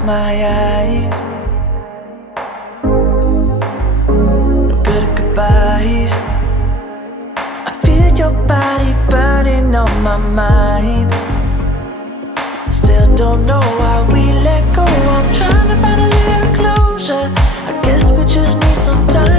close my eyes. No good goodbyes. I feel your body burning on my mind. Still don't know why we let go. I'm trying to find a little closure. I guess we just need some time.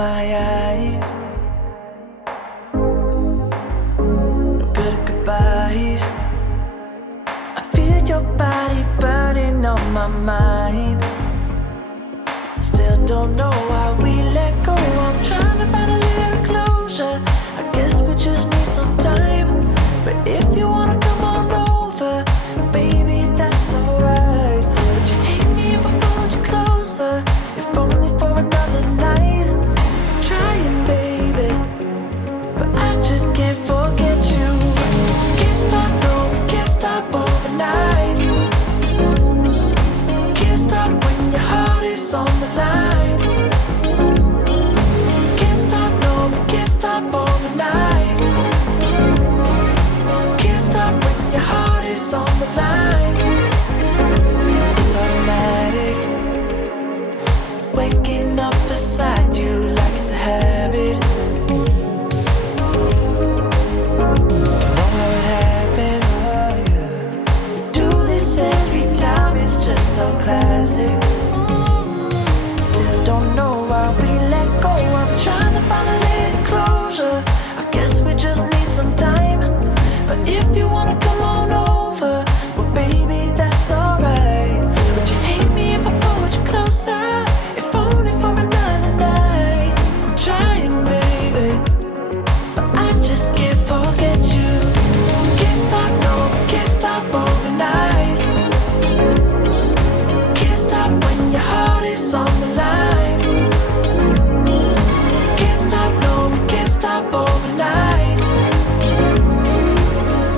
my eyes. No good goodbyes. I feel your body burning on my mind. Still don't know why we let go. I'm trying to find a little closure. I guess we just need some time. But if you wanna come on over, baby, that's alright. Would you hate me if I pulled you closer? If only for another night. I'm trying, baby, but I just can't forget you. Can't stop, no, can't stop overnight. Can't stop when your heart is on the line. Can't stop, no, can't stop overnight. Can't stop when your heart is on the line. It's automatic, waking up beside you like it's a habit. Don't know how it happened. We do this every time, it's just so classic. Still don't know why we let go. I'm trying to find a little closure. I guess we just need some time. But if you wanna come on over, well baby, that's alright. Would you hate me if I pulled you closer? If only for another night. I'm trying, baby, but I just can't forget you. Can't stop, no, can't stop overnight. Can't stop when your heart is on the line. Can't stop, no, can't stop overnight.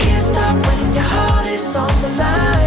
Can't stop when your heart is on the line.